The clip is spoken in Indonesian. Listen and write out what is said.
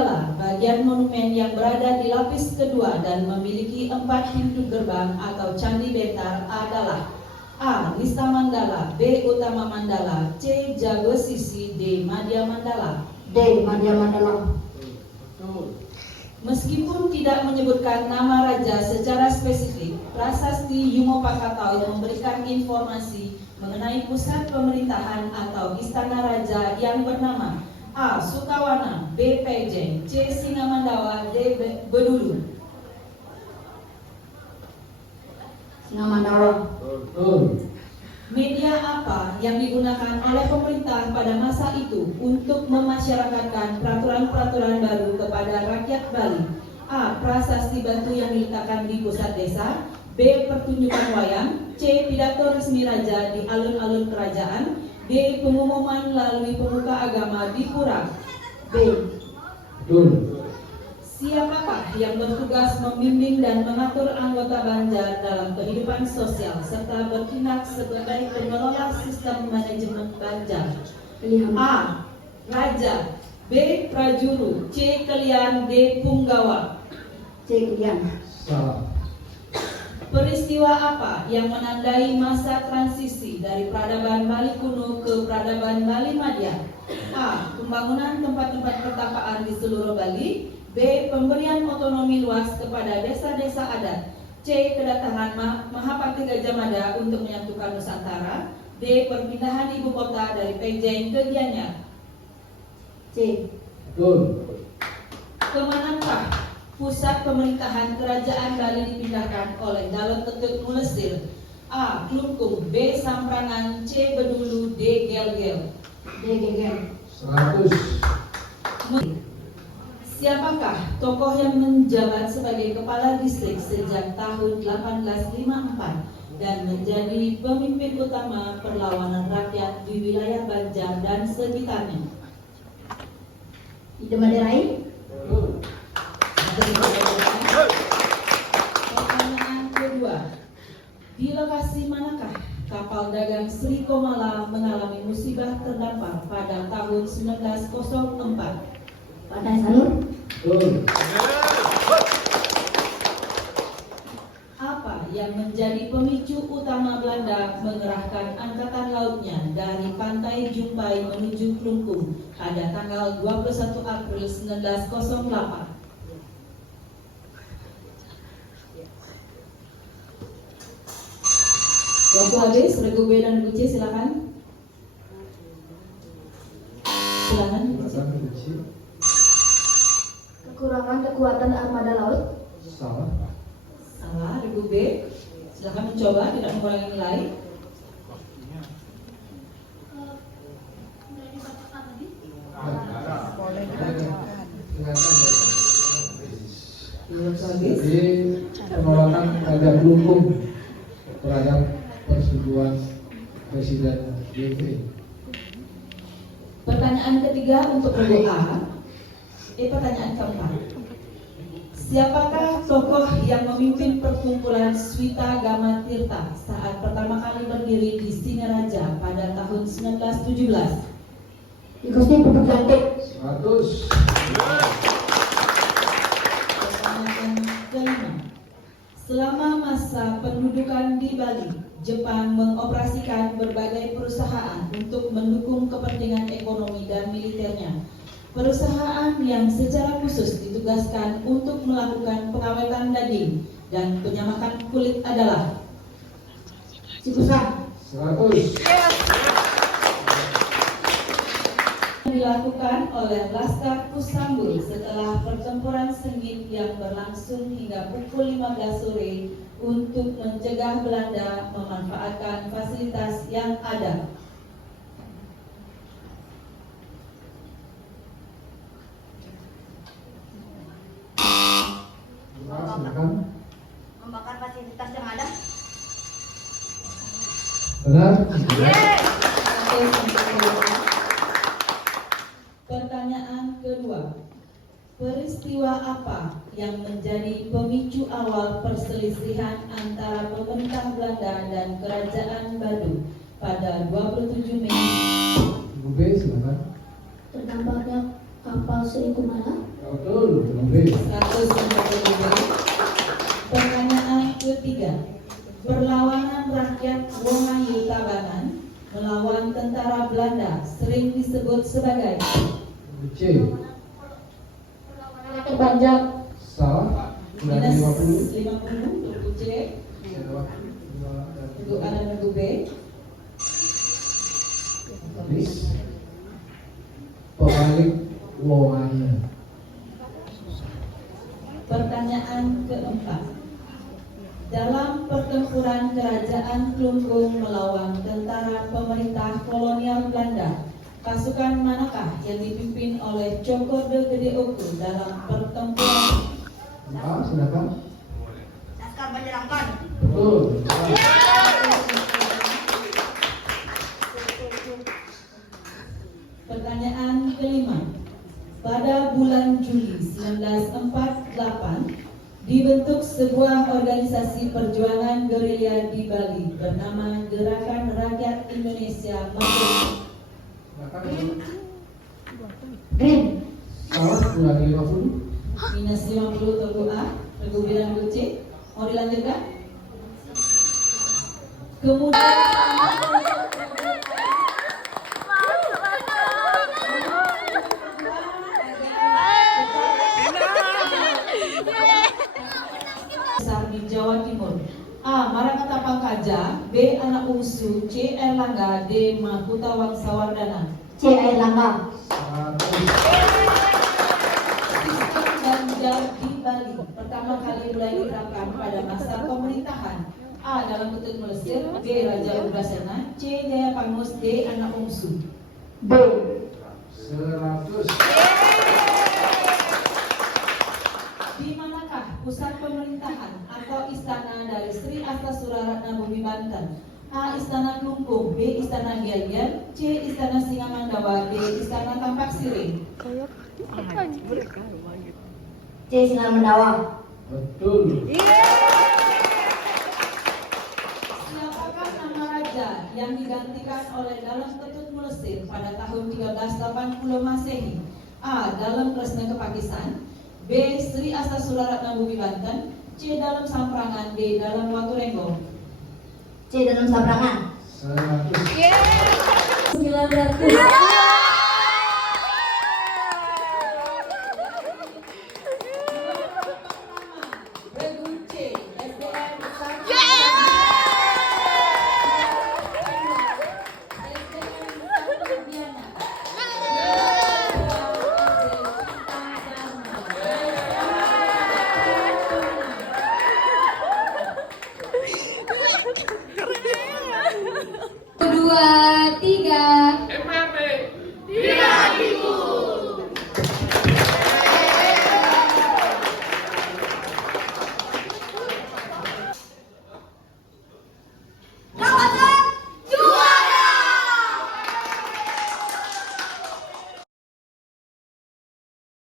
Mandala, bagian monumen yang berada di lapis kedua dan memiliki 4 pintu gerbang atau candi bentar adalah A. Nista Mandala, B. Utama Mandala, C. Jago Sisi, D. Madya Mandala. D. Madya Mandala. Meskipun tidak menyebutkan nama raja secara spesifik, Prasasti Yumo Pakatau memberikan informasi mengenai pusat pemerintahan atau istana raja yang bernama A. Sukawana, B. Pejeng, C. Singamandawa, D. Bedulu. Singamandawa. Media apa yang digunakan oleh pemerintah pada masa itu untuk memasyarakatkan peraturan-peraturan baru kepada rakyat Bali? A. Prasasti batu yang diletakkan di pusat desa, B. Pertunjukan wayang, C. Pidato resmi raja di alun-alun kerajaan, D. Pengumuman melalui pemuka agama di pura. B. Siapakah yang bertugas membimbing dan mengatur anggota Banjar dalam kehidupan sosial serta bertindak sebagai pengelola sistem manajemen Banjar? A. Raja, B. Prajuru, C. Kelian, D. Punggawa. C. Kelian. Salah. Peristiwa apa yang menandai masa transisi dari peradaban Bali kuno ke peradaban Bali Madya? A. Pembangunan tempat-tempat pertapaan di seluruh Bali, B. Pemberian otonomi luas kepada desa-desa adat, C. Kedatangan Mahapati Gajah Mada untuk menyatukan Nusantara, D. Perpindahan ibu kota dari Pejeng ke Gianyar. C. Kemanakah pusat pemerintahan kerajaan Bali dipindahkan oleh Dalem Ketut Mulesir? A. Klungkung, B. Samprangan, C. Bedulu, D. Gel-gel. D. Gel-gel. 100. Siapakah tokoh yang menjabat sebagai kepala distrik sejak tahun 1854 dan menjadi pemimpin utama perlawanan rakyat di wilayah Banjar dan sekitarnya? Ida Maderai. Pertanyaan kedua, di lokasi manakah kapal dagang Sri Komala mengalami musibah terdampar pada tahun 1904? Pantai Sanur. Apa yang menjadi pemicu utama Belanda mengerahkan angkatan lautnya dari pantai Jumpai menuju Klungkung pada tanggal 21 April 1908? Waktu habis, regu B dan regu C silakan. Silakan. Kekurangan kekuatan armada laut. Salah. Salah, regu B. Silakan mencoba, tidak mengurangi nilai. Belum habis. Jadi penolakan terhadap Klungkung terhadap persetujuan Presiden DP. Pertanyaan ketiga untuk regu A. Pertanyaan keempat. Siapakah tokoh yang memimpin perkumpulan Swita Gama Tirta saat pertama kali berdiri di Singaraja pada tahun 1917? Ikuti Pupuk Jantik. 100. Pertanyaan kelima. Selama masa pendudukan di Bali, Jepang mengoperasikan berbagai perusahaan untuk mendukung kepentingan ekonomi dan militernya. Perusahaan yang secara khusus ditugaskan untuk melakukan pengawetan daging dan penyamakan kulit adalah Cikusa. 100. dilakukan oleh Laskar Kusambul setelah pertempuran sengit yang berlangsung hingga pukul 15 sore untuk mencegah Belanda memanfaatkan fasilitas yang ada. Silakan. Membakar fasilitas yang ada. Benar. Pertanyaan kedua. Peristiwa apa yang menjadi pemicu awal perselisihan antara pemerintah Belanda dan Kerajaan Badu pada 27 Mei? Ibu B, silakan. Terdamparnya Kapal Seribu Mala. Betul. Lebih. 142. Pertanyaan ketiga. Perlawanan rakyat Wongayu Tabanan melawan tentara Belanda sering disebut sebagai C. Rakyat Banjar. Salah. Udah minus 50. 50 untuk C, Ada waktu. untuk A dan untuk B. Habis. Pebalik Wongayu. Pertanyaan keempat. Dalam pertempuran kerajaan Klungkung melawan tentara pemerintah kolonial Belanda, pasukan manakah yang dipimpin oleh Cokorda Gede Oku dalam pertempuran? A. Silakan. Laskar Banjarangkan. Betul. Pertanyaan kelima. Pada bulan Juli 1948 dibentuk sebuah organisasi perjuangan gerilya di Bali bernama Gerakan Rakyat Indonesia Merdeka. Silakan. Green. Salah. Udah 50. Minus 50 untuk A, untuk B dan untuk C. Mau dilanjutkan? Kemudian besar di Jawa Timur. A. Marakata Pangkaja, B. Anak Ungsu, C. Erlangga, D. Mahkota Wangsawardana. C. Airlangga. 100. Sistem ganjar di Bali pertama kali mulai diterapkan pada masa pemerintahan A. Dalam Ketut Melesir, B. Raja Ugrasena, C. Jaya Pangus, D. Anak Ungsu. B. 100. Di manakah pusat pemerintahan atau istana dari Sri Astasura Ratna Bumi Banten? A. Istana Klungkung, B. Istana Gianyar, C. Istana Singamandawa, D. Istana Tampak Siring. C. Singamandawa. Betul. Siapakah nama raja yang digantikan oleh Dalam Ketut Melesir pada tahun 1380 Masehi? A. Dalam Kresna Kepakisan, B. Sri Astasura Ratna Bumi Banten, C. Dalam Samprangan, D. Dalam Waturengo. C. Dalam Sabrangan. 100. 900. Kedua